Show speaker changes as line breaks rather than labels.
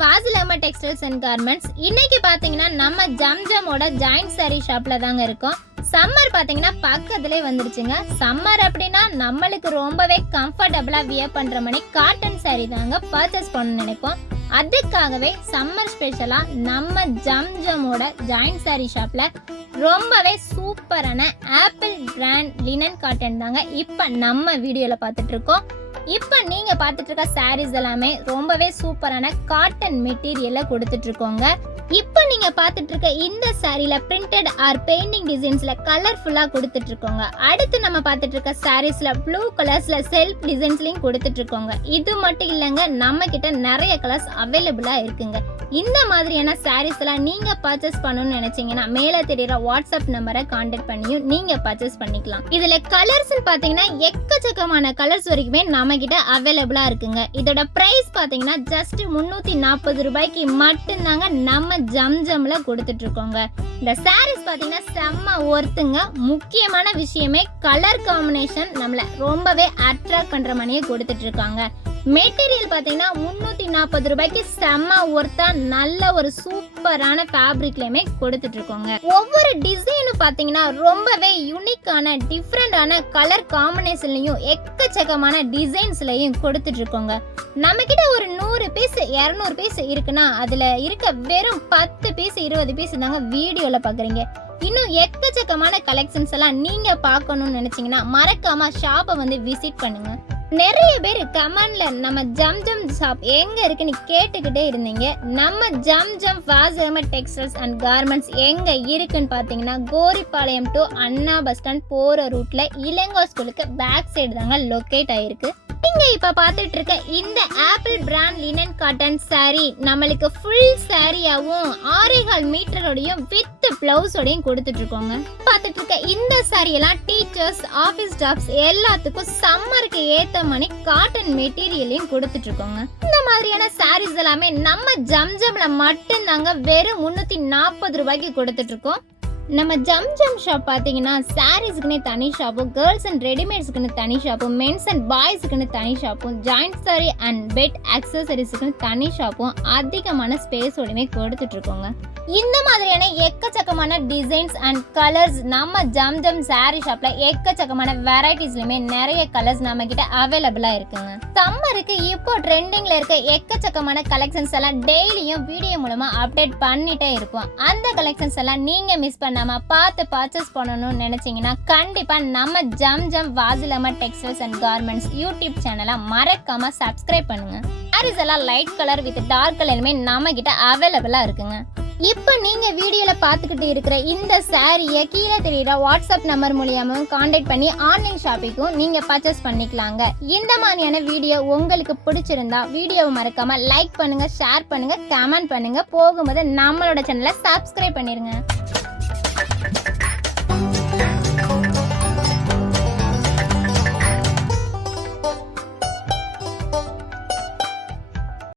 வாசிலாமா textiles and garments. இன்னைக்கு பார்த்தீங்கன்னா நம்ம ஜம்ஜமோட ஜாயிண்ட் சாரி ஷாப்பில் தாங்க இருக்கோம். சம்மர் பார்த்தீங்கன்னா பக்கத்துலேயே வந்துருச்சுங்க. சம்மர் அப்படின்னா நம்மளுக்கு ரொம்பவே கம்ஃபர்டபுளாக வியர் பண்ணுற மாதிரி காட்டன் சாரி தாங்க பர்ச்சேஸ் பண்ண நினைப்போம். அதுக்காகவே சம்மர் ஸ்பெஷலாக நம்ம ஜம்ஜமோட ஜாயிண்ட் சாரி ஷாப்பில் ரொம்பவே சூப்பரான ஆப்பிள் பிராண்ட் லினன் காட்டன் தாங்க இப்போ நம்ம வீடியோவில் பார்த்துட்ருக்கோம் இப்போ நீங்க பார்த்துட்டு இருக்க சாரீஸ் எல்லாமே ரொம்பவே சூப்பரான காட்டன் மெட்டீரியலில் கொடுத்துட்டு இருக்கோங்க இப்போ நீங்க பார்த்துட்டு இருக்க இந்த சாரில பிரிண்டட் ஆர் பெயிண்டிங் டிசைன்ஸ்ல கலர்ஃபுல்லா கொடுத்துட்டு இருக்கோங்க அடுத்து நம்ம பார்த்துட்டு இருக்க சாரீஸ்ல ப்ளூ கலர்ஸ்ல செல்ஃப் டிசைன்ஸ்லயும் கொடுத்துட்டு இருக்கோங்க இது மட்டும் இல்லைங்க நம்ம கிட்ட நிறைய கலர்ஸ் அவைலபிளா இருக்குங்க. இந்த மாதிரியான சாரீஸ் எல்லாம் நீங்க பர்ச்சேஸ் பண்ணணும்னு நினைச்சீங்கன்னா மேல தெரியுற வாட்ஸ்அப் நம்பரை கான்டாக்ட் பண்ணியும் நீங்க பர்ச்சேஸ் பண்ணிக்கலாம். இதுல கலர்ஸ் பாத்தீங்கன்னா எக்கச்சக்கமான கலர்ஸ் வரைக்குமே நம்ம அவைலபிளாக இருக்குங்க. இதோட ப்ரைஸ் பார்த்தீங்கன்னா ஜஸ்ட் முந்நூற்றி நாற்பது ரூபாய்க்கு மட்டும்தாங்க நம்ம ஜம்ஜமில் கொடுத்துட்ருக்கோங்க. இந்த சாரீஸ் பார்த்தீங்கன்னா செம்ம ஒர்த்துங்க முக்கியமான விஷயமே கலர் காம்பினேஷன் நம்மளை ரொம்பவே அட்ராக்ட் பண்ணுற மாதிரியே கொடுத்துட்ருக்காங்க. மெட்டீரியல் பார்த்தீங்கன்னா முந்நூற்றி நாற்பது ரூபாய்க்கு செம்ம ஒர்த்தா நல்ல ஒரு சூப்பரான ஃபேப்ரிக்லையுமே கொடுத்துட்டு இருக்கோங்க ஒவ்வொரு டிசைனும் பார்த்தீங்கன்னா ரொம்பவே யூனிக்கான டிஃப்ரெண்டான கலர் காம்பினேஷன்லையும் எக்கச்சக்கமான டிசைன்ஸ்லையும் கொடுத்துட்டு இருக்கோங்க நம்ம கிட்ட ஒரு நூறு பீஸ் இரநூறு பீஸ் இருக்குன்னா அதில் இருக்க வெறும் பத்து பீஸ் இருபது பீஸ் தாங்க வீடியோவில் பார்க்குறீங்க இன்னும் எக்கச்சக்கமான கலெக்ஷன்ஸ் எல்லாம் நீங்க பார்க்கணும்னு நினைச்சீங்கன்னா மறக்காம ஷாப்பை வந்து விசிட் பண்ணுங்க. நிறைய பேர் கமெண்ட்ல நம்ம ஜம் ஜம் ஷாப் எங்க இருக்குன்னு கேட்டுக்கிட்டே இருந்தீங்க. நம்ம ஜம் ஜம் வாசகம டெக்ஸ்டைல்ஸ் அண்ட் கார்மெண்ட்ஸ் எங்க இருக்குன்னு பாத்தீங்கன்னா Goripalayam to Anna bus stand போற ரூட்ல இளங்கோ ஸ்கூலுக்கு பேக் சைடு தாங்க லொக்கேட் ஆயிருக்கு. நீங்க இப்ப பாத்துட்டு இருக்க இந்த Apple brand linen cotton sari நம்மளுக்கு ஃபுல் சாரியாவும் ஆறேகால் மீட்டரோடையும் வித் பிளவுஸோடையும் கொடுத்துட்டு இருக்கோங்க பாத்துட்டு இருக்க இந்த சாரி எல்லாம் டீச்சர்ஸ் ஆஃபீஸ் ஸ்டாஃப்ஸ் எல்லாத்துக்கும் சம்மருக்கு ஏத்த மாதிரி காட்டன் மெட்டீரியலையும் கொடுத்துட்டு இருக்கோங்க இந்த மாதிரியான சாரீஸ் எல்லாமே நம்ம ஜம்ஜம்ல மட்டும்தாங்க வெறும் முன்னூத்தி நாற்பது ரூபாய்க்கு கொடுத்துட்டு இருக்கோம் நம்ம ஜம் ஜம் ஷாப் பார்த்தீங்கன்னா சாரீஸுக்குன்னு தனி ஷாப்பும் கேர்ள்ஸ் அண்ட் ரெடிமேட்ஸ்க்குன்னு தனி ஷாப்பும் மென்ஸ் அண்ட் பாய்ஸுக்குன்னு தனி ஷாப்பும் ஜாயிண்ட் சாரி அண்ட் பெட் அக்சசரிஸுக்குன்னு தனி ஷாப்பும் அதிகமான ஸ்பேஸோடையுமே கொடுத்துட்ருக்கோங்க. இந்த மாதிரியான எக்கச்சக்கமான டிசைன்ஸ் அண்ட் கலர்ஸ் நம்ம ஜம் ஜம் சாரீ ஷாப்பில் எக்கச்சக்கமான வெரைட்டிஸ்லையுமே நிறைய கலர்ஸ் நம்ம கிட்ட அவைலபிளாக இருக்குங்க. சம்மருக்கு இப்போ ட்ரெண்டிங்கில் இருக்க எக்கச்சக்கமான கலெக்ஷன்ஸ் எல்லாம் டெய்லியும் வீடியோ மூலமாக அப்டேட் பண்ணிட்டே இருப்போம். அந்த கலெக்ஷன்ஸ் எல்லாம் நீங்கள் மிஸ் பண்ண நம்ம பார்த்து பர்ச்சேஸ் பண்ணணும்னு நினச்சிங்கன்னா கண்டிப்பாக நம்ம ஜம் ஜம் வாசிலம டெக்ஸ்டைல்ஸ் அண்ட் கார்மெண்ட்ஸ் யூடியூப் சேனலை மறக்காமல் சப்ஸ்கிரைப் பண்ணுங்க. சாரீஸ் எல்லாம் லைட் கலர் வித் டார்க் கலருமே நம்ம கிட்ட அவைலபிளாக இருக்குங்க. இப்போ நீங்கள் வீடியோவில் பார்த்துக்கிட்டு இருக்கிற இந்த சாரியை கீழே தெரியுற வாட்ஸ்அப் நம்பர் மூலியமாவும் காண்டாக்ட் பண்ணி ஆன்லைன் ஷாப்பிங்கும் நீங்கள் பர்ச்சேஸ் பண்ணிக்கலாங்க. இந்த மாதிரியான வீடியோ உங்களுக்கு பிடிச்சிருந்தா வீடியோவை மறக்காமல் லைக் பண்ணுங்கள் ஷேர் பண்ணுங்கள் கமெண்ட் பண்ணுங்கள் போகும்போது நம்மளோட சேனலை சப்ஸ்கிரைப் பண்ணிடுங்க